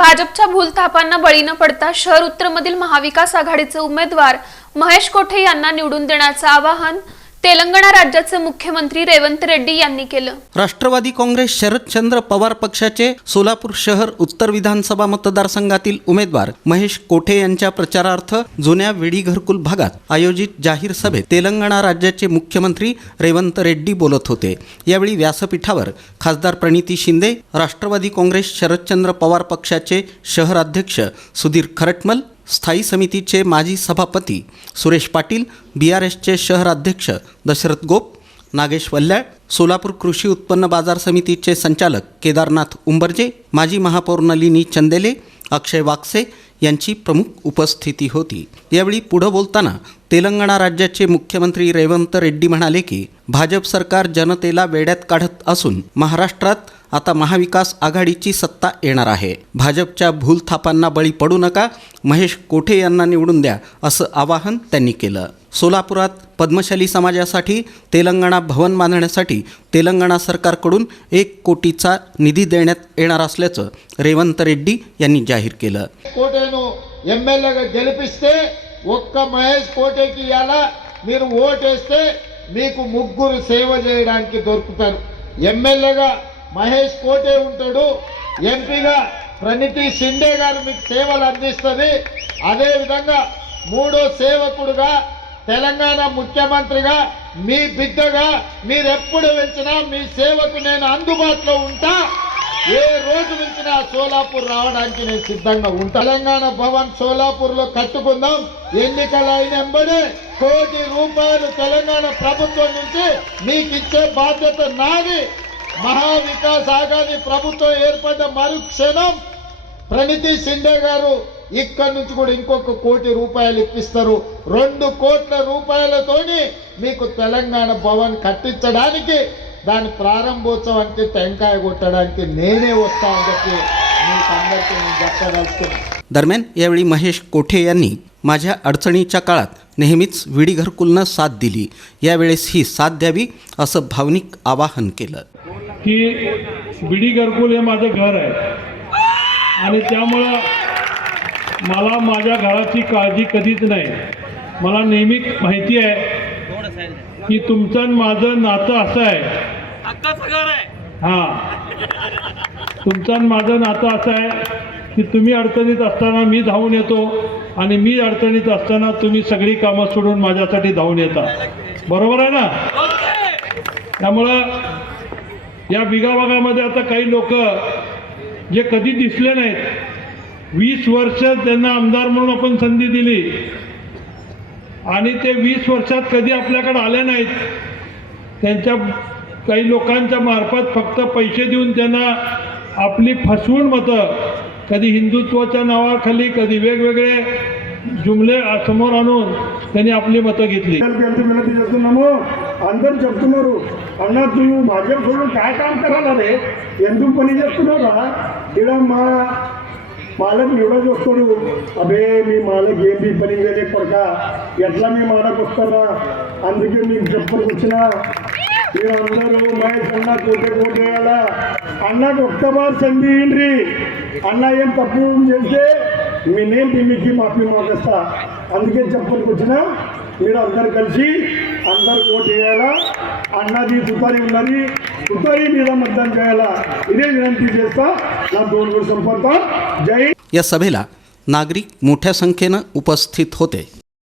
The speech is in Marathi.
भाजपच्या भूलथापांना बळी न पडता शहर उत्तरमधील महाविकास आघाडीचे उमेदवार महेश कोठे यांना निवडून देण्याचं आवाहन तेलंगणा राज्याचे मुख्यमंत्री रेवंत रेड्डी यांनी केलं. राष्ट्रवादी काँग्रेस शरदचंद्र पवार पक्षाचे सोलापूर शहर उत्तर विधानसभा मतदारसंघातील उमेदवार महेश कोठे यांच्या प्रचारार्थ जुन्या विडी घरकुल भागात आयोजित जाहीर सभेत तेलंगणा राज्याचे मुख्यमंत्री रेवंत रेड्डी बोलत होते. यावेळी व्यासपीठावर खासदार प्रणिती शिंदे राष्ट्रवादी काँग्रेस शरदचंद्र पवार पक्षाचे शहराध्यक्ष सुधीर खरटमल स्थायी समितीचे माजी सभापती सुरेश पाटील बी आर एसचे शहराध्यक्ष दशरथ गोप नागेश वल्ल्याळ सोलापूर कृषी उत्पन्न बाजार समितीचे संचालक केदारनाथ उंबरजे माजी महापौर नलिनी चंदेले अक्षय वाकसे यांची प्रमुख उपस्थिती होती. यावेळी पुढं बोलताना तेलंगणा राज्याचे मुख्यमंत्री रेवंत रेड्डी म्हणाले की भाजप सरकार जनतेला वेड्यात काढत असून महाराष्ट्रात आता महाविकास आघाडीची सत्ता येणार आहे. भाजपच्या भूलथापांना बळी पडू नका महेश कोठे यांना निवडून द्या असं आवाहन त्यांनी केलं. सोलापुरात पद्मशाली समाजासाठी तेलंगणा भवन बांधण्यासाठी तेलंगणा सरकारकडून एक कोटीचा निधी देण्यात येणार असल्याचं रेवंत रेड्डी यांनी जाहीर केलं. ఒక్క మహేష్ కోటేకి ఇవాళ మీరు ఓటేస్తే మీకు ముగ్గురు సేవ చేయడానికి దొరుకుతారు. ఎమ్మెల్యేగా మహేష్ కోటే ఉంటాడు ఎంపీగా ప్రణితి షిండే గారు మీకు సేవలు అందిస్తుంది. అదేవిధంగా మూడో సేవకుడుగా తెలంగాణ ముఖ్యమంత్రిగా మీ బిడ్డగా మీరెప్పుడు ఎప్పుడు మీ సేవకు నేను అందుబాటులో ఉంటా. ఏ రోజు నుంచి నా సోలాపూర్ రావడానికి నేను సిద్ధంగా ఉంటా? తెలంగాణ భవన్ సోలాపూర్లో కట్టుకుందాం. ఎన్నికలు అయిన వెంబడే కోటి రూపాయలు తెలంగాణ ప్రభుత్వం నుంచి మీకు ఇచ్చే బాధ్యత నాది. మహావికాస్ ఆగాది ప్రభుత్వం ఏర్పడ్డ మరుక్షణం ప్రణితి షిండే గారు ఇక్కడి నుంచి కూడా ఇంకొక కోటి రూపాయలు ఇప్పిస్తారు. రెండు కోట్ల రూపాయలతోని మీకు తెలంగాణ భవన్ కట్టించడానికి దాని ప్రారంభోత్సవానికి టెంకాయ కొట్టడానికి నేనే వస్తా అని చెప్పి మీకు అందరికీ నేను చెప్పదలుచుకున్నాను दरम्यान यावेळी महेश कोठे यांनी माझ्या अडचणीच्या काळात नेहमीच विडी घरकुलनं साथ दिली यावेळेस ही साथ द्यावी असं भावनिक आवाहन केलं की बिडी घरकुल हे माझं घर आहे आणि त्यामुळं मला माझ्या घराची काळजी कधीच नाही मला नेहमी माहिती आहे की तुमचं आणि माझं नातं असं आहे. हां. तुमचं आणि माझं नातं असं आहे की तुम्ही अडचणीत असताना मी धावून येतो आणि मी अडचणीत असताना तुम्ही सगळी कामं सोडून माझ्यासाठी धावून येता. बरोबर आहे ना? त्यामुळं या बिगा भागामध्ये आता काही लोक जे कधी दिसले नाहीत वीस वर्ष त्यांना आमदार म्हणून आपण संधी दिली. आणि ते वीस वर्षात कधी आपल्याकडे आले नाहीत. त्यांच्या काही लोकांच्या मार्फत फक्त पैसे देऊन त्यांना आपली फसवून मतं कधी हिंदुत्वाच्या नावाखाली कधी वेगवेगळे जुमले समोर आणून त्यांनी आपली मतं घेतली. अंदर जप्त मारू. अण्णा तुम्ही भाजप सोडून काय काम करायला रे हिंदूपणी जास्त नव्हता. तिला मा వాళ్ళని ఎవడో చూస్తాడు అదే మీ మాలకు ఏంటి పని లేదు కొరక ఎట్లా మీ మాలకు వస్తారా? అందుకే మీకు చెప్పడం వచ్చిన. మీరందరూ మహేష్ అన్న కోటే కోటేయాలా అన్నకు ఒక్కమారు సంధి అన్న ఏం తప్పు చేస్తే మీ నేమ్ మీకు మాఫీ మాకేస్తా. అందుకే చెప్పుకొని వచ్చిన. మీరు అందరు కలిసి అందరు ఓటు వేయాలా? అన్నది తుతారి ఉన్నది. తుతారి మీద మద్దతు చేయాలా? ఇదే వినంతి చేస్తా. या सभेला नागरिक मोठ्या संख्येनं उपस्थित होते.